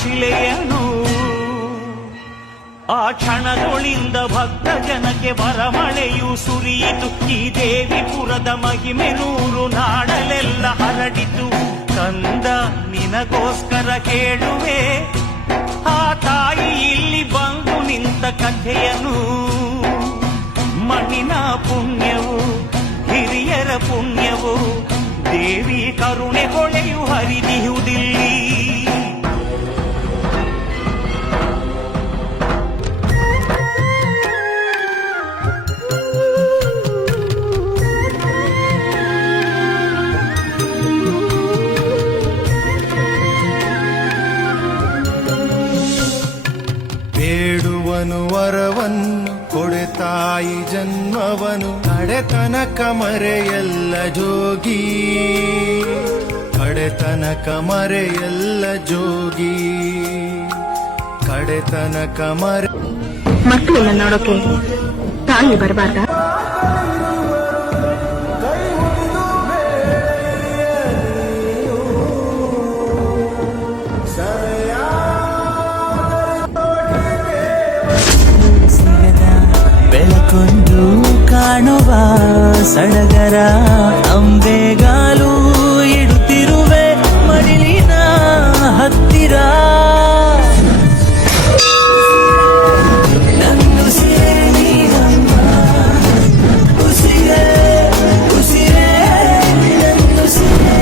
ಶಿಲೆಯನು. ಆ ಕ್ಷಣದೊಳಿಂದ ಭಕ್ತ ಜನಕ್ಕೆ ಬರಮಳೆಯು ಸುರಿಯಿತು. ಈ ದೇವಿಪುರದ ಮಹಿಮೆ ನೂರು ನಾಡಲೆಲ್ಲ ಹರಡಿತು. ಕಂದ ನಿನಗೋಸ್ಕರ ಕೇಳುವೆ, ಆ ತಾಯಿ ಇಲ್ಲಿ ಬಂದು ನಿಂತ ಕಥೆಯನು. ಮಣ್ಣಿನ ಪುಣ್ಯವು ಹಿರಿಯರ ಪುಣ್ಯವು, ದೇವಿ ಕರುಣೆ ಹೊಳೆಯು ಹರಿದಿಹುದಿಲ್ಲಿ. ಬೇಡುವನು ವರವನ್ನು ಕೊಡೆ ತಾಯಿ ಜನ್ಮವನು, ಕಡೆತನಕ ಮರೆಯಲ್ಲ ಜೋಗಿ, ಕಡೆತನಕ ಮರೆಯಲ್ಲ ಜೋಗಿ, ಕಡೆತನಕ ಮರೆ. ಮಕ್ಕಳೆಲ್ಲ ನೋಡೋಕೆ ತಾಯಿ ಬರಬಾರ್ದ? ಬೆಳಕೊಂದು ಕಾಣುವ ಸಡಗರ ಅಂಬೆಗಾಲು ಇಡುತ್ತಿರುವೆ ಮಡಿಲಿನ ಹತ್ತಿರ. ನನ್ನುಸಿರೇ ನೀನಮ್ಮ, ಉಸಿರೇ ಉಸಿರೇ ನನ್ನುಸಿರೇ.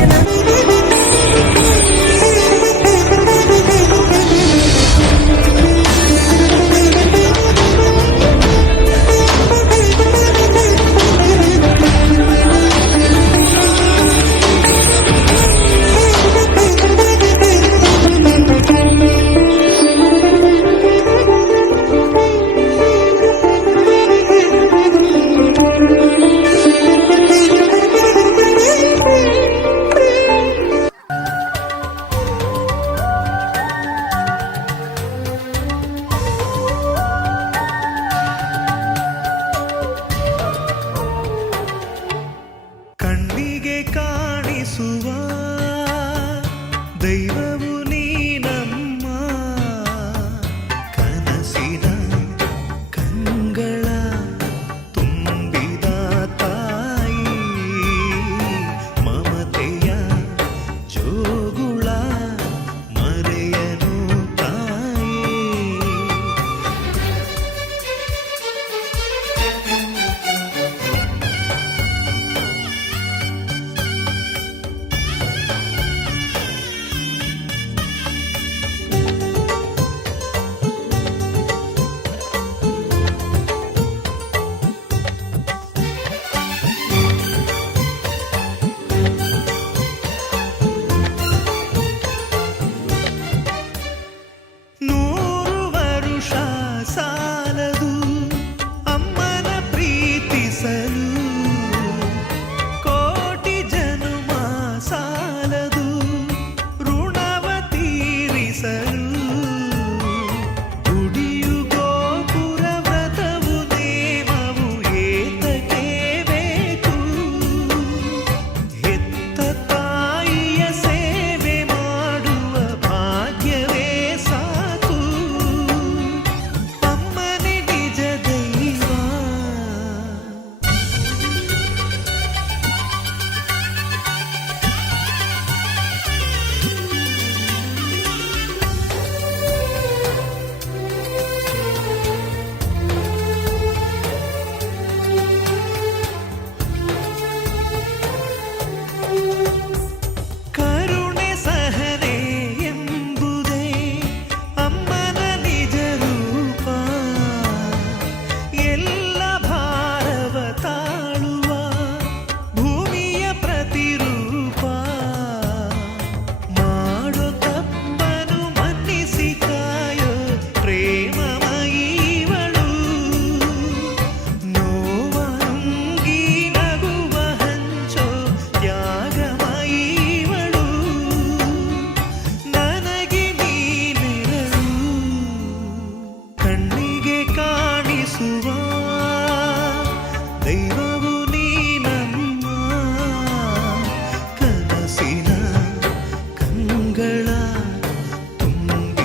ಕಣ್ಣಿಗೆ ಕಾಣಿಸುವ ದೈವವು ನೀನಮ್ಮ, ಕನಸಿನ ಕಂಗಳ ತುಂಬಿದ ತಾಯಿ, ಮಮತೆಯ ಜೋಗುಳ ಮರೆಯನು ತಾಯಿ. ಕಂಗಳ ತುಂಬಿದ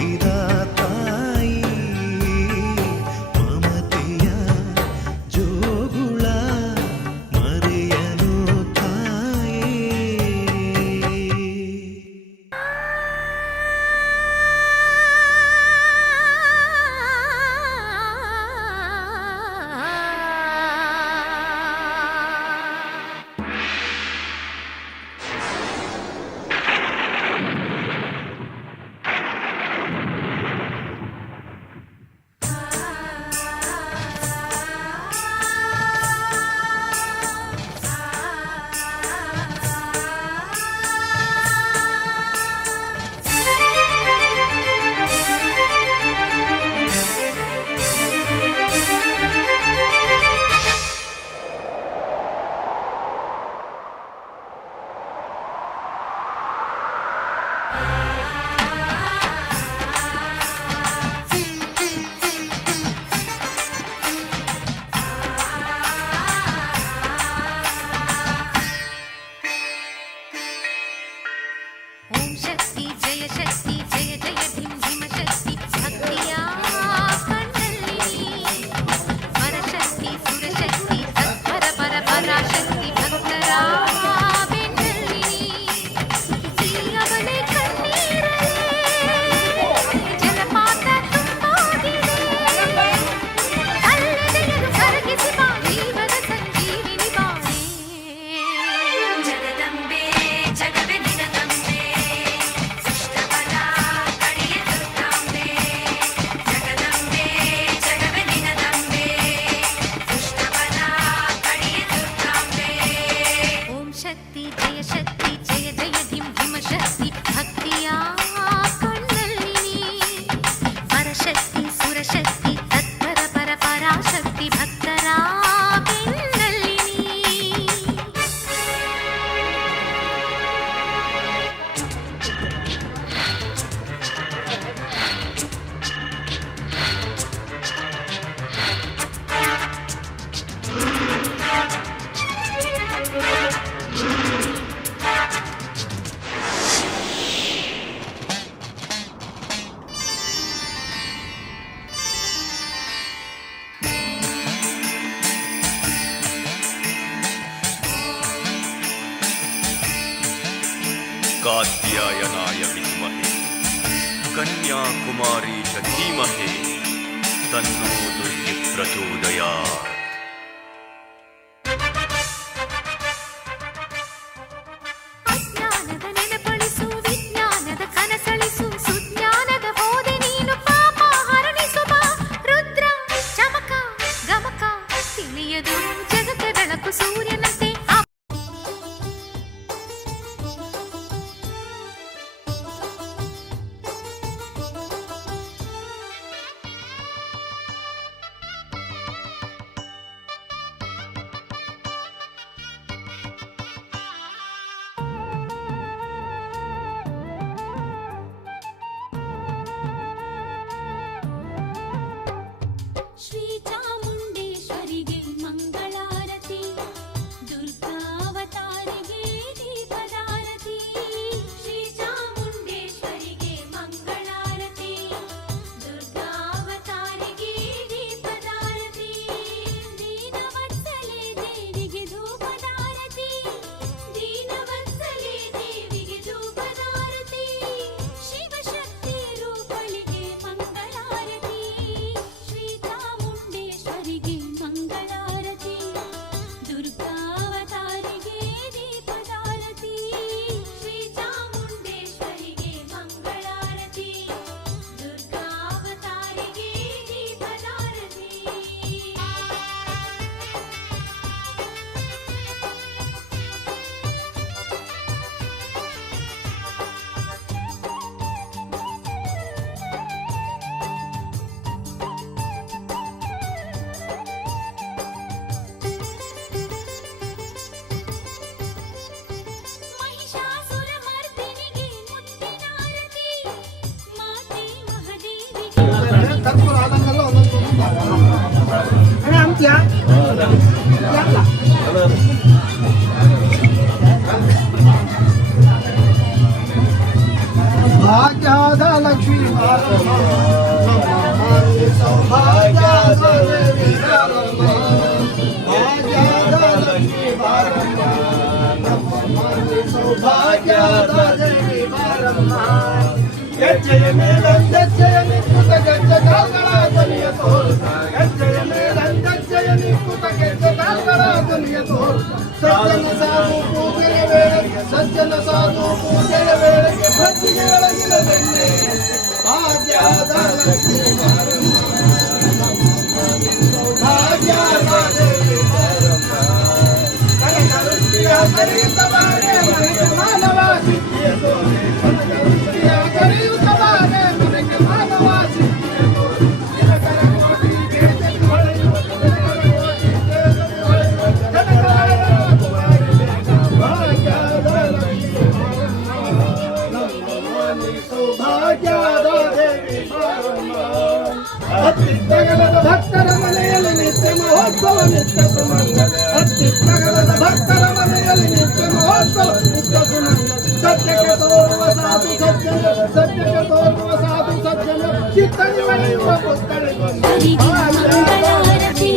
कात्यायनाय विद्महे कन्याकुमारी च धीमहि तन्नो दुर्गे प्रचोदयात्। ಅಜ್ಞಾನದ ನೆನಪಳಿಸು ವಿಜ್ಞಾನದ ಕನಸಳಿಸು ಸುಜ್ಞಾನದ ಬೋಧೆ ನೀನು ಪಾಪ ಹರಣಿಸು ಬಾ ರುದ್ರ ಚಮಕ ಗಮಕ ತಿಳಿಯದು ಜಗತ್ತ ಬೆಳಕು ಸೂರ್ಯನಂತೆ ಶ್ರೀ ಚಾಮುಂಡೇಶ್ವರಿಗೆ ಮಂಗಳಾರತಿ ದುರ್ಗಾವತಾರಿಗೆ ದೀಪದಾರತಿ ಶ್ರೀ ಚಾಮುಂಡೇಶ್ವರಿಗೆ ಮಂಗಳಾರತಿ ದುರ್ಗಾವತಾರಿಗೆ ದೀಪದಾರತಿ ದೀನವತ್ಸಲೆ ದೇವಿಗೆ ಧೂಪದಾರತಿ ದೀನವತ್ಸಲೆ ದೇವಿಗೆ ಧೂಪದಾರತಿ ಶಿವಶಕ್ತಿ ರೂಪಳಿಗೆ ಮಂಗಳಾರತಿ ಶ್ರೀ ಚಾಮುಂಡೇಶ್ವರಿಗೆ ಮಂಗಳಾರತಿ ದುರ್ಗಾವತಾರಿಗೆ ದೀಪದಾರತಿ ಶ್ರೀ ಚಾಮುಂಡೇಶ್ವರಿಗೆ ಮಂಗಳಾರತಿ ದುರ್ಗಾವತಾರಿಗೆ ದೀಪದಾರತಿ. ಮಹಿಷಾಸುರಮರ್ದಿನಿಗೆ ಮುತ್ತಿನಾರತಿ ಮಾತೆ ಮಹಾದೇವಿಗೆ ಭಾಗ್ಯದ ಲಕ್ಷ್ಮೀ ಬಾರಮ್ಮ ಸೌಭಾಗ್ಯದ ದೇವಿ ಬಾರಮ್ಮ ಭಾಗ್ಯದ ಲಕ್ಷ್ಮೀ ಬಾರಮ್ಮ ಸೌಭಾಗ್ಯದ ದೇವಿ ಬಾರಮ್ಮ ಗೆಜ್ಜೆಯ ಮೇಲಂದೆಜ್ಜೆಯ ನಿಕ್ಕುತ ಗೆಜ್ಜೆ ಕಾಲ್ಗಳ ಧ್ವನಿಯ ತೋರುತ್ತ ಗೆಜ್ಜೆಯ ಮೇಲಂದೆಜ್ಜೆಯ ನಿಕ್ಕುತ ಗೆಜ್ಜೆ ಕಾಲ್ಗಳ ಧ್ವನಿಯ ತೋರುತ್ತ ಸಜ್ಜನ ಸಾಧು ಪೂಜೆಯ ವೇಳೆಗೆ ಸಜ್ಜನ ಸಾಧು ಪೂಜೆಯ ವೇಳೆಗೆ ಭಕ್ತಿಗೆ ಬೆಳಗಿನ ಬೆಣ್ಣೆ ಭಾಗ್ಯದ ಲಕ್ಷ್ಮೀ ಬಾರಮ್ಮ ಸೌಭಾಗ್ಯದ ದೇವಿ ಬಾರಮ್ಮ ಕನಕವೃಷ್ಟಿಯ ಕರೆಯುತ್ತ ಬಾರೆ ಮನೆಗೆ ಮಾನವ ಸಿದ್ಧಿಯ ತೋರೆ ಕನಕವೃಷ್ಟಿಯ ಕರೆಯುತ್ತ ಬಾರೆ ಮನೆಗೆ ಮಾನವ ಸಿದ್ಧಿಯ ತೋರೆ ಜನಕರ ಕೋಟಿ ದೇಶದಲ್ಲಿ ಹೊಳೆಯುವ ಜನಕರ ಕೋಟಿ ದೇಶದಲ್ಲಿ ಹೊಳೆಯುವ ಜನಕರ ಕುಮಾರಿ ಬೇಗ ಭಾಗ್ಯದ ಲಕ್ಷ್ಮೀ ಬಾರಮ್ಮ ನಮ್ಮ ಮನೆ ಸೌಭಾಗ್ಯದ ದೇವಿ ಬಾರಮ್ಮ ಹತ್ತಿತ್ತಗಲದ ಭಕ್ತರ ಮನೆಯಲ್ಲಿ ನಿತ್ಯ ಮಹೋತ್ಸವ ನಿತ್ಯ ಸುಮಂಗಲ ಹತ್ತಿತ್ತಗಲದ ಭಕ್ತರ ಮನೆಯಲ್ಲಿ ನಿತ್ಯ ಮಹೋತ್ಸವ ನಿತ್ಯ ಸುಮಂಗಲ ಸತ್ಯಕ್ಕೆ ತೋರುವ ಸಾಧು ಸಜ್ಜನ ಸತ್ಯಕ್ಕೆ ತೋರುವ ಸಾಧು ಸಜ್ಜನ ಚಿತ್ತನಿ ಒಳೆಯುವ ಪುಸ್ತಳಿಗೆ ಮಂಗಳಾರತಿ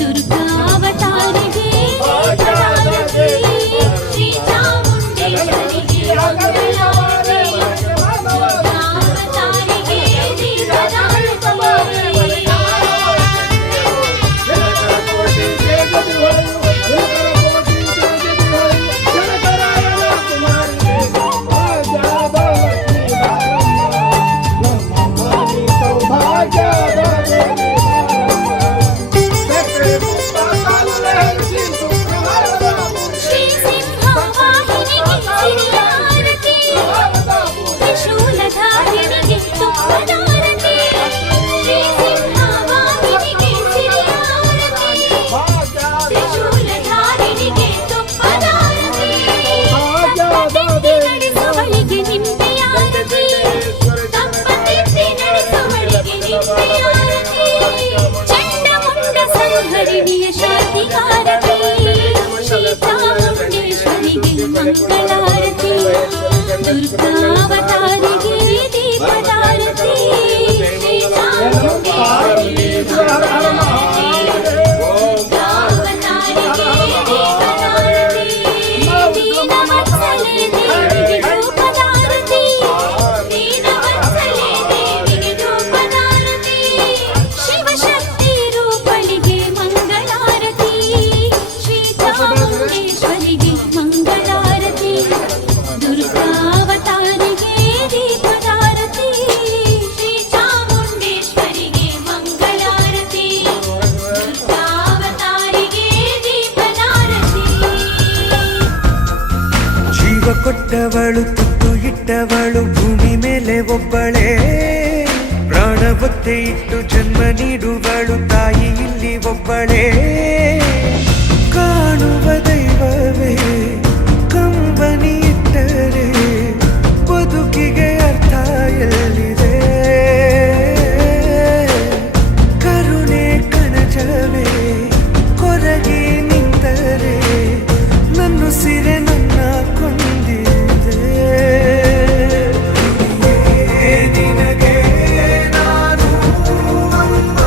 ದುರ್ಗಾವತಾರಿಗೆ ದೀಪದಾರತಿ ಶ್ರೀ ಚಾಮುಂಡೇಶ್ವರಿಗೆ ಮಂಗಳಾರತಿ ದುರ್ಗಾವತಾರಿಗೆ ದೀಪದಾರತಿ. ಜನಕರ ಕೋಟಿ ದೇಶದಲ್ಲಿ ಹೊಳೆಯುವ ಜನಕರ ಕೋಟಿ ದೇಶದಲ್ಲಿ ಹೊಳೆಯುವ ಜನಕರಾಯನ ಕುಮಾರಿ ಬೇಗ ಭಾಗ್ಯದ ಲಕ್ಷ್ಮೀ ಬಾರಮ್ಮ ನಮ್ಮ ಮನೆ ಸೌಭಾಗ್ಯದ ದೇವಿ ಬಾರಮ್ಮ ಸಕ್ಕರೆ ತುಪ್ಪ ಕಾಲುವೆ ಹರಿಸಿ ಶುಕ್ರವಾರದ ಶ್ರೀ ಸಿಂಹವಾಹಿನಿಗೆ ಸಿರಿಯಾರತಿ ತ್ರಿಶೂಲಧಾರಿಣಿಗೆ ತುಪ್ಪದಾರತಿ ಶ್ರೀ ಸಿಂಹವಾಹಿನಿಗೆ ಸಿರಿಯಾರತಿ ತ್ರಿಶೂಲಧಾರಿಣಿಗೆ ತುಪ್ಪದಾರತಿ ತಪ್ಪತಿದ್ದಿ ನಡೆಸುವಳಿಗೆ ನಿಂಬೆಯಾರತಿ ತಪ್ಪತಿದ್ದಿ ನಡೆಸುವಳಿಗೆ ನಿಂಬೆಯಾರತಿ ಚಂಡಮುಂಡ ಸಂಹರಿಣಿಯ ಶಾಂತಿಗಾರತಿ ಶ್ರೀ ಚಾಮುಂಡೇಶ್ವರಿಗೆ ಮಂಗಳಾರತಿ ದುರ್ಗಾವತಾರಿಗೆ ದೀಪದಾರತಿ ಶ್ರೀ ಚಾಮುಂಡೇಶ್ವರಿಗೆ ಮಂಗಳಾರತಿ ದುರ್ಗಾವತಾರಿಗೆ ದೀಪದಾರತಿ ದೀನವತ್ಸಲೆ ದೇವಿಗೆ ಧೂಪ ತೊಟ್ಟವಳು ತುತ್ತು ಇಟ್ಟವಳು ಭೂಮಿ ಮೇಲೆ ಒಬ್ಬಳೇ ಪ್ರಾಣ ಒತ್ತೆ ಇಟ್ಟು ಜನ್ಮ ನೀಡುವಳು ತಾಯಿ ಇಲ್ಲಿ ಒಬ್ಬಳೇ ಕಾಣುವ ದೈವವೇ ಕಂಬನಿ ಇಟ್ಟರೆ ಬದುಕಿಗೆ ಅರ್ಥ ಎಲ್ಲಿದೆ ಕರುಣೆ ಕಣಜವೇ ಕೊರಗಿ ನಿಂತರೆ ನನ್ನ ಸಿರೆ ನನ್ನ ಕೊಂದಿದೆ ನಿನಗೆ ನಾನು ಅಮ್ಮ.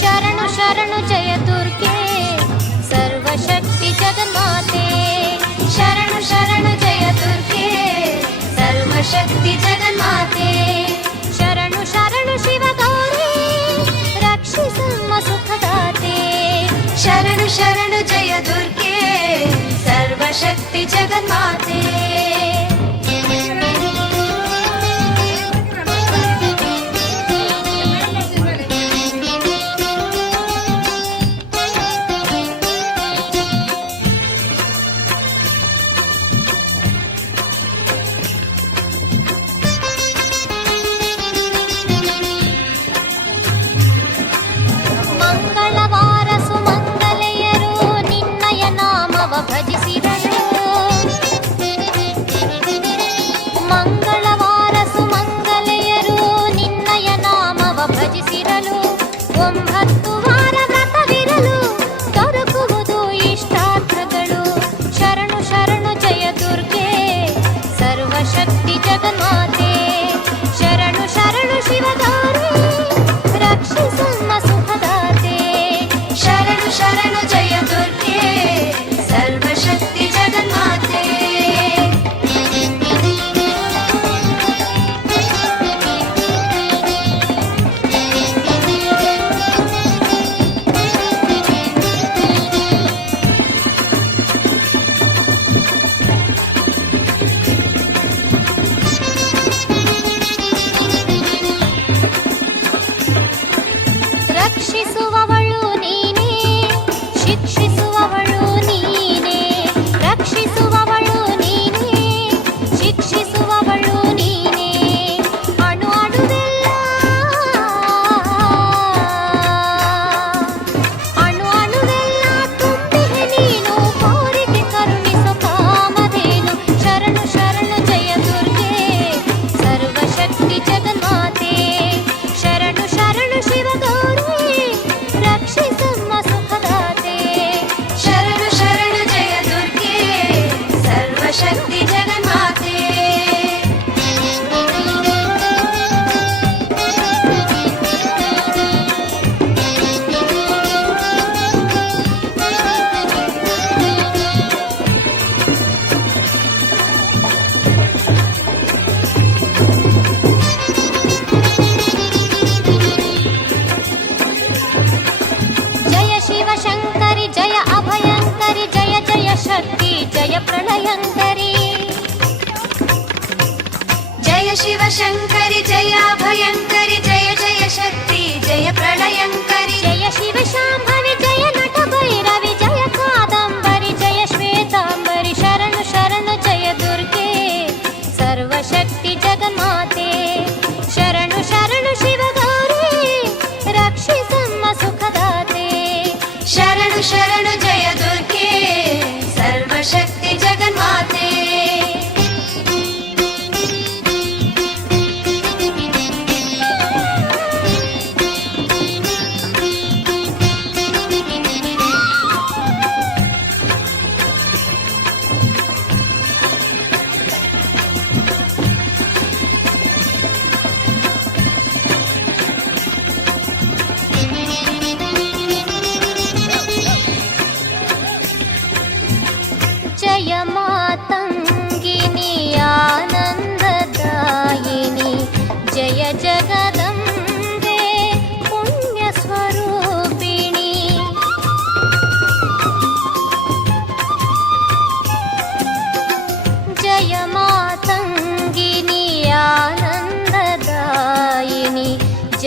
ಶರಣು ಶರಣು ಜಯ ದುರ್ಗೆ ಸರ್ವಶಕ್ತಿ ಜಗನ್ಮಾತೆ ಶರಣು ಶರಣು ಜಯ ದುರ್ಗೆ ಸರ್ವಶಕ್ತಿ ಜಗನ್ಮಾತೆ ಶರಣು ಶರಣು ಶಿವಗೌರಿ ರಕ್ಷಿಸಮ್ಮ ಸುಖದಾತೆ ಶರಣು ಶರಣು ಜಯ ದುರ್ಗೆ ಸರ್ವಶಕ್ತಿ ಜಗನ್ಮಾತೆ ಮಂಗಳವಾರ ಸುಮಂಗಲೆಯರು ನಿನ್ನಯ ನಾಮವ ಭಜಿಸಿದರು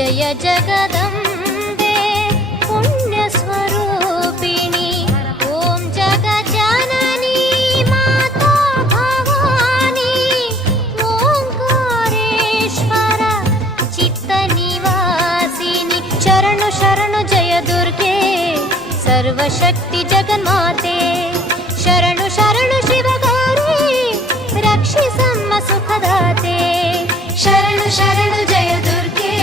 ಜಯ ಜಗದಂಬೆ ಪುಣ್ಯ ಸ್ವರೂಪಿಣಿ ಓಂ ಜಗಜನನಿ ಮಾತಾ ಭವಾನಿ ಓಂಕಾರೇಶ್ವರ ಚಿತ್ತ ನಿವಾಸಿನಿ ಶರಣು ಶರಣು ಜಯ ದುರ್ಗೆ ಸರ್ವಶಕ್ತಿ ಜಗನ್ಮಾತೆ ಶರಣು ಶರಣು ಶಿವಗೌರಿ ರಕ್ಷಿಸಮ್ಮ ಸುಖದಾತೆ ಶರಣು ಶರಣು ಜಯ ದುರ್ಗೆ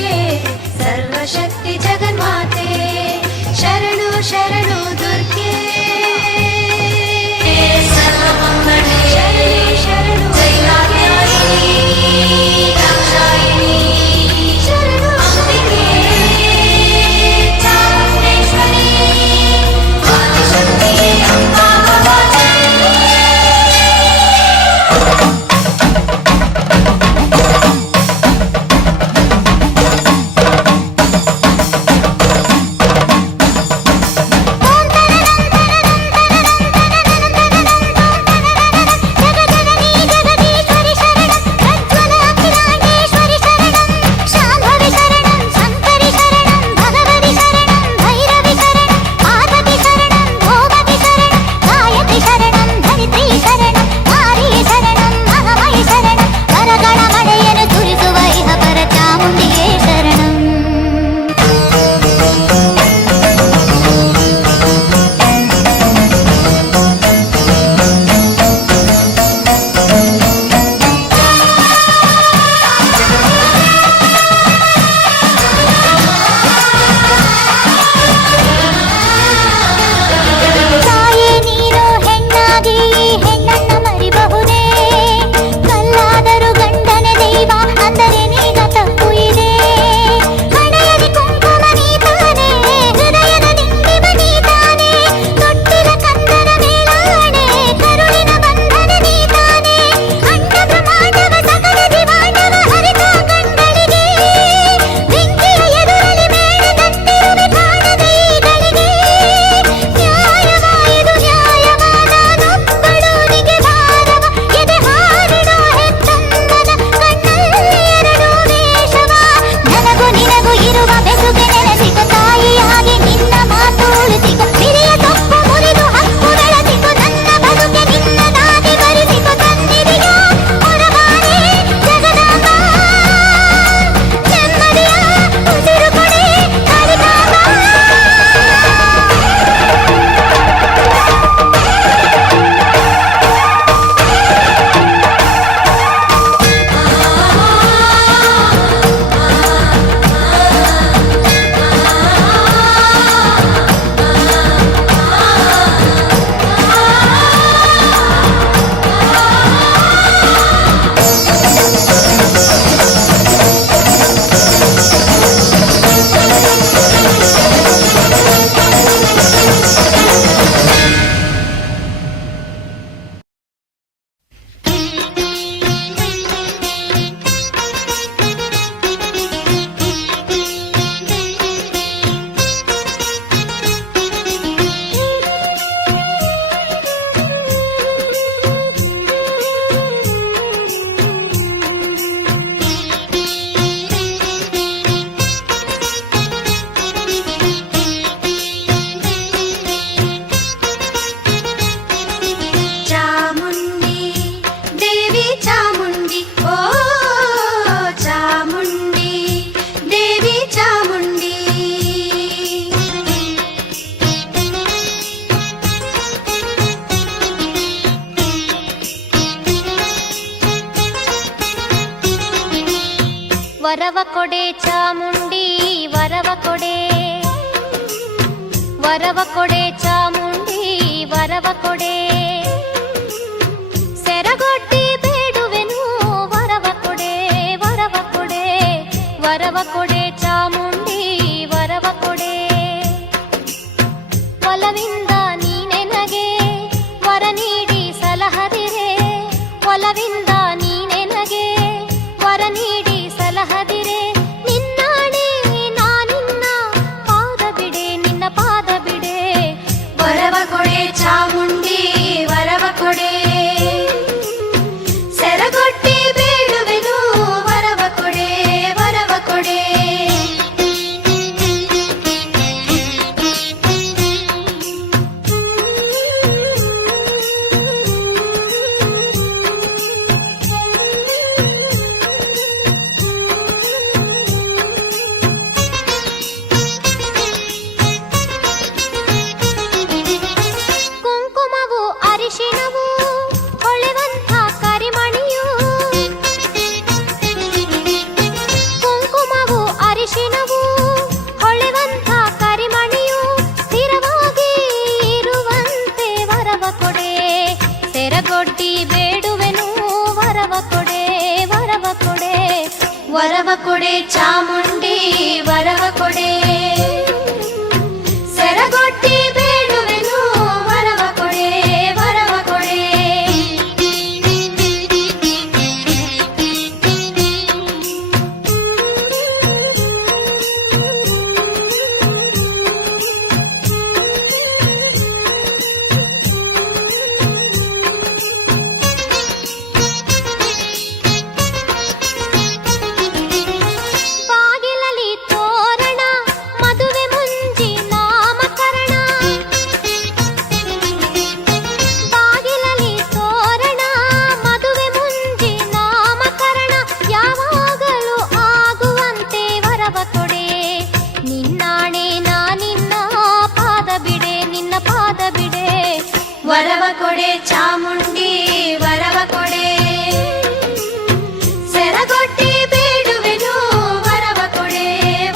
ಸರ್ವಶಕ್ತಿ ಜಗನ್ಮಾತೆ ಶರಣು ಶರಣು ದುರ್ಗೆ ಸರ್ವಮಂಗಳೇ ಶರಣು ಜೈರಾಗ್ಯಾಯಿನಿ ದಾಕ್ಷಾಯಿನಿ ಶರಣು ಅಂಬಿಕೆ ಚಾಮುಂಡೇಶ್ವರಿ ಆದಿಶಕ್ತಿ ಅಂಬಾ ಭವಾನಿ ವರವ ಕೊಡೆ ಚಾಮುಂಡಿ ವರವ ಕೊಡೆ ಚಾಮುಂಡಿ ವರವ ಕೊಡೆ ಸೆರಗೊಡ್ಡಿ ಬೇಡುವೆನು ವರವ ಕೊಡೆ ಚಾಮುಂಡಿ ವರವ ಕೊಡೆ ಒಲವಿಂದ ನೀನೆನಗೆ ವರ ನೀಡಿ ಸಲಹದಿರೆ ಒಲವಿಂದ ನೀನೆನಗೆ ವರ ನೀಡಿ ಸಲಹದಿರೆ ನಿನ್ನಾಣೆ ನಾನಿನ್ನ ಪಾದ ಬಿಡೆ ನಿನ್ನ ಪಾದ ಬಿಡೆ ವರವ ಕೊಡೆ ಚಾಮುಂಡಿ ಅರಿಶಿನವು ಹೊಳೆವಂಥ ಕರಿಮಣಿಯು ಕುಂಕುಮವು ಅರಿಶಿನವು ಹೊಳೆವಂಥ ಕರಿಮಣಿಯು ಸ್ಥಿರವಾಗಿ ಇರುವಂತೆ ವರವ ಕೊಡೆ ಸೆರಗೊಡ್ಡಿ ಬೇಡುವೆನು ವರವ ಕೊಡೆ ವರವ ಕೊಡೆ ವರವ ಕೊಡೆ ಚಾಮುಂಡಿ ವರವ ಕೊಡೆ ಸೆರಗೊಡ್ಡಿ ಬೇಡುವೆನು ವರವ ಕೊಡೆ ವರವ ಕೊಡೆ ಬಾಗಿಲಲ್ಲಿ ತೋರಣ ಮದುವೆ ಮುಂಜಿ ನಾಮಕರಣ ಬಾಗಿಲಲ್ಲಿ ತೋರಣ ಮದುವೆ ಮುಂಜಿ ನಾಮಕರಣ ಯಾವಾಗಲೂ ಆಗುವಂತೆ ವರವ ಕೊಡೆ ನಿನ್ನಾಣೆ ನಿನ್ನ ಪಾದ ಬಿಡೆ ನಿನ್ನ ಪಾದ ಬಿಡೆ ವರವ ಕೊಡೆ ಚಾಮುಂಡಿ ವರವ ಕೊಡೆ ಸೆರಗೊಡ್ಡಿ ಬೇಡುವೆನು ವರವ ಕೊಡೆ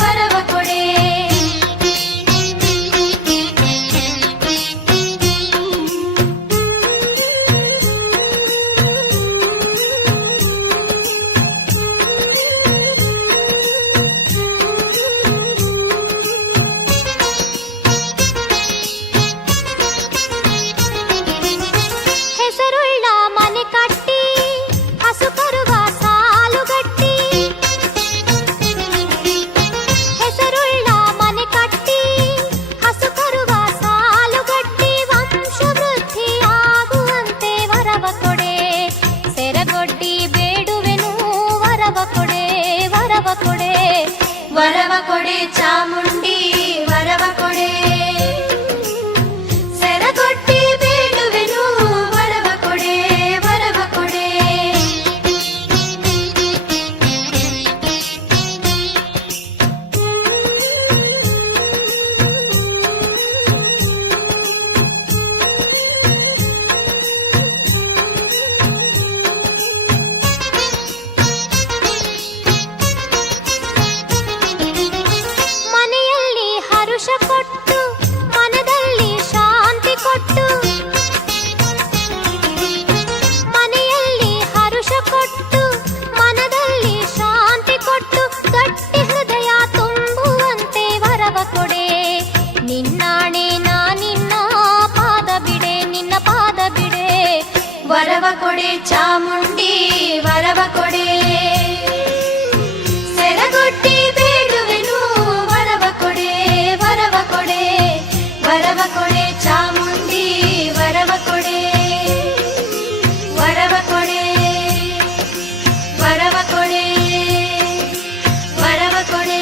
ವರವ ಕೊಡೆ ಹೆಸರುಳ್ಳ ಮನೆ ಕಟ್ಟಿ ಹಸು ಕರುವ ಸಾಲುಗಟ್ಟಿ ಹೆಸರುಳ್ಳ ಮನೆ ಕಟ್ಟಿ ಹಸು ಕರುವ ಸಾಲುಗಟ್ಟಿ ವಂಶವೃದ್ಧಿ ಆಗುವಂತೆ ವರವ ಕೊಡೆ ಸೆರಗೊಡ್ಡಿ ಬೇಡುವೆನು ವರವ ಕೊಡೆ ವರವ ಕೊಡೆ ವರವ ಕೊಡೆ ಚಾಮುಂಡಿ ವರವ ಕೊಡೆ ಸೆರಗೊಡ್ಡಿ ಬೇಡುವೆನು ವರವ ಕೊಡೆ ವರವ ಕೊಡೆ ಮನೆಯಲ್ಲಿ ಹರುಷ ಕೊಟ್ಟು ಮನದಲ್ಲಿ ಶಾಂತಿ ಕೊಟ್ಟು ಮನೆಯಲ್ಲಿ ಹರುಷ ಕೊಟ್ಟು ಮನದಲ್ಲಿ ಶಾಂತಿ ಕೊಟ್ಟು ಗಟ್ಟಿ ಹೃದಯ ತುಂಬುವಂತೆ ವರವ ಕೊಡೆ ನಿನ್ನಾಣೆ ನಿನ್ನ ಪಾದ ಬಿಡೆ ನಿನ್ನ ಪಾದ ಬಿಡೆ ವರವ ಕೊಡೆ ಚಾಮುಂಡಿ ವರವ ಕೊಡೆ ಸೆರಗೊಡ್ಡಿ ಬೇಡುವೆನು ವರವ ಕೊಡೆ ವರವ ಕೊಡೆ ವರವ ಕೊಡೆ ಚಾಮುಂಡಿ ವರವ ಕೊಡೆ ವರವ ಕೊಡೆ ವರವ ಕೊಡೆ ವರವ ಕೊಡೆ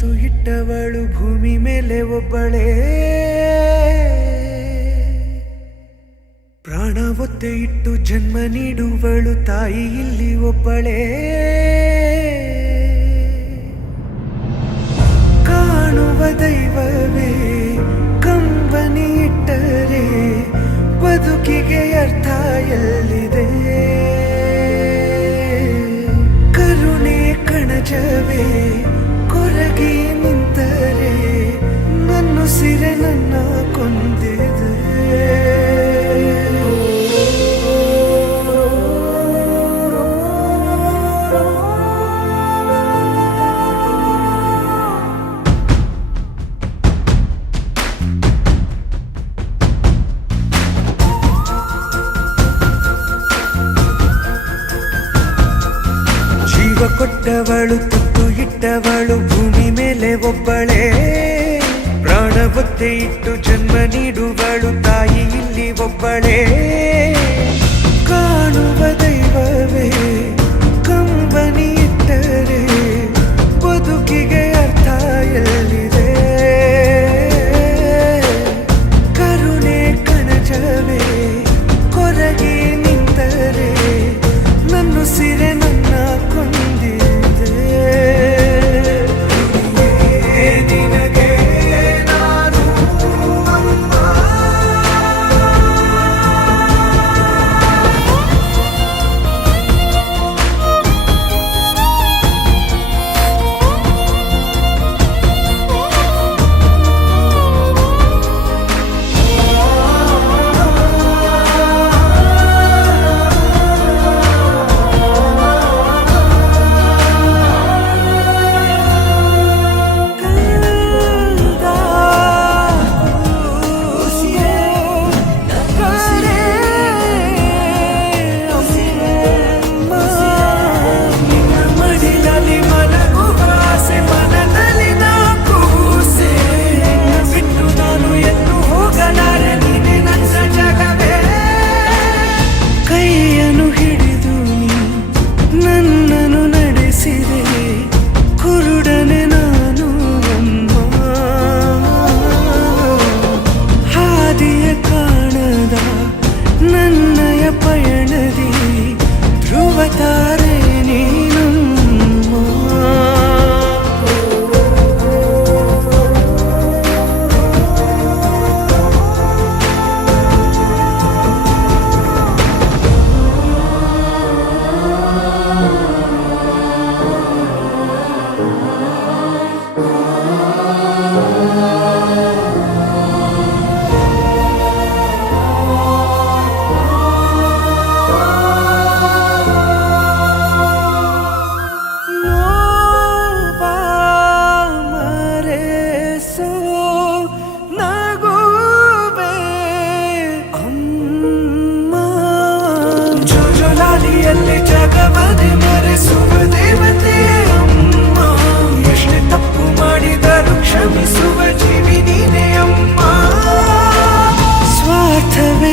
ತು ಇಟ್ಟವಳು ಭೂಮಿ ಮೇಲೆ ಒಬ್ಬಳೇ ಪ್ರಾಣ ಒತ್ತೆ ಇಟ್ಟು ಜನ್ಮ ನೀಡುವಳು ತಾಯಿ ಇಲ್ಲಿ ಒಬ್ಬಳೇ ಕಾಣುವ ದೈವವೇ ಕಂಬನಿ ಇಟ್ಟರೆ ಬದುಕಿಗೆ ಅರ್ಥ ಎಲ್ಲಿದೆ ಕರುಣೆ ಕಣಜವೇ ಕೊರಗಿ ನಿಂತರೆ ನನ್ನುಸಿರೆ ನನ್ನ ಕೊಂದಿದೆ ಜೀವ ಕೊಟ್ಟವಳು ತುತ್ತು ಇಟ್ಟವಳು ಭೂಮಿ ಮೇಲೆ ಒಬ್ಬಳೇ ಪ್ರಾಣ ಒತ್ತೆ ಇಟ್ಟು ಜನ್ಮ ನೀಡುವಳು ತಾಯಿ ಇಲ್ಲಿ ಒಬ್ಬಳೇ ಕಾಣುವ ದೈವವೇ ಕಂಬನಿ ಇಟ್ಟರೆ ಬದುಕಿಗೆ ಅರ್ಥ ಎಲ್ಲಿದೆ ಕರುಣೆ ಕಣಜವೇ ಕೊರಗಿ ನಿಂತರೆ ನನ್ನುಸಿರೆ ನನ್ನ ಕೊಂದಿದೆ ನಿನಗೆ ನಾನು ಅಮ್ಮ ಅರ್ಥವೇ